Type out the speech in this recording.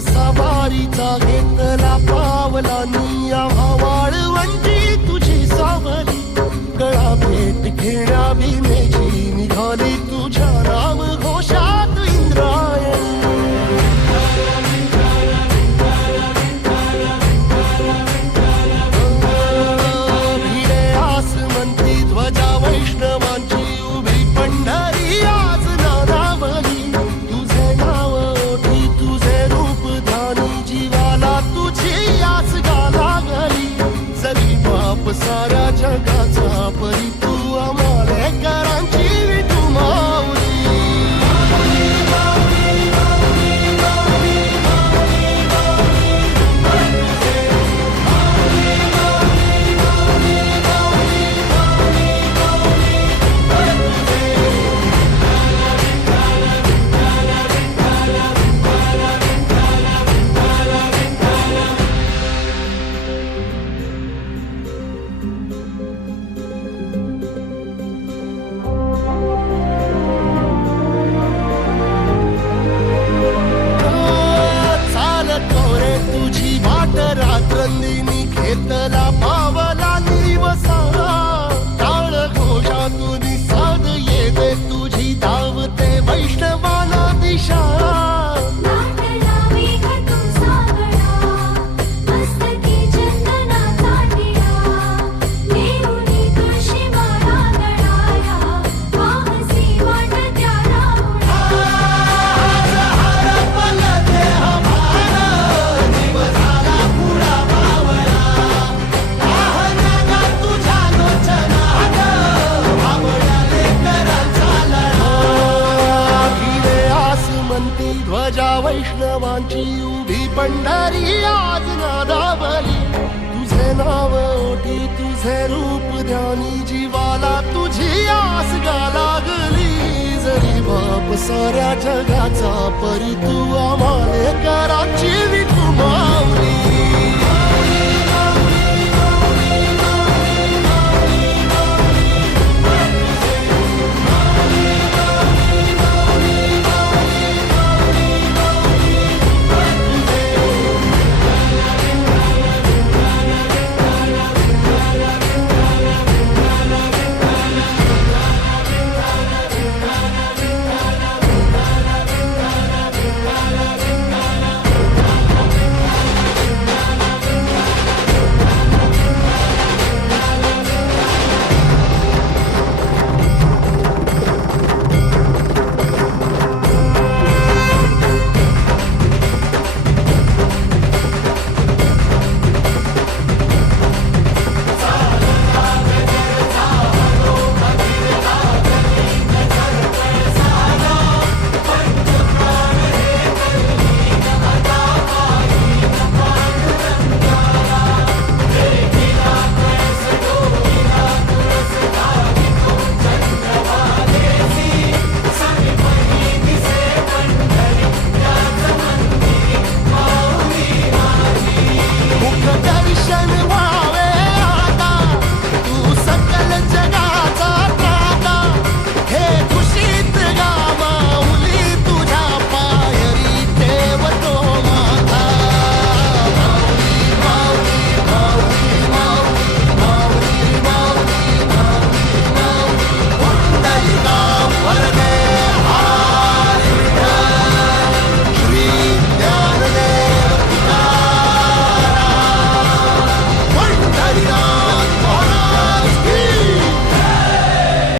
सवारीचा घेतला पावलांनी आम्हा वाळवंटी तुझी सावली गळा भेट घेण्या भीमेची निघाली तुझ्या नाम घोषात इंद्रायणी भिडे आसमंती ध्वजा वैष्णवांची उभी पंढरी आज नादावली तुझे नाव ओठी तुझे रूप ध्यानी जीवाला तुझी आस लागली जरी बाप साऱ्या जगाचा परी तू आमालेकरांची विठू माऊली तुझी वाट रात्रंदिनी घेतला पावला निवसा टाळ घोषातून साध येते तुझी धावते वैष्णवाला दिशा ध्वजा वैष्णवांची उभी पंढरी आज नादावली तुझे नाव ओठी तुझे रूप ध्यानी जीवाला तुझी आस लागली जरी बाप साऱ्या जगाचा परी तू आमालेकरांची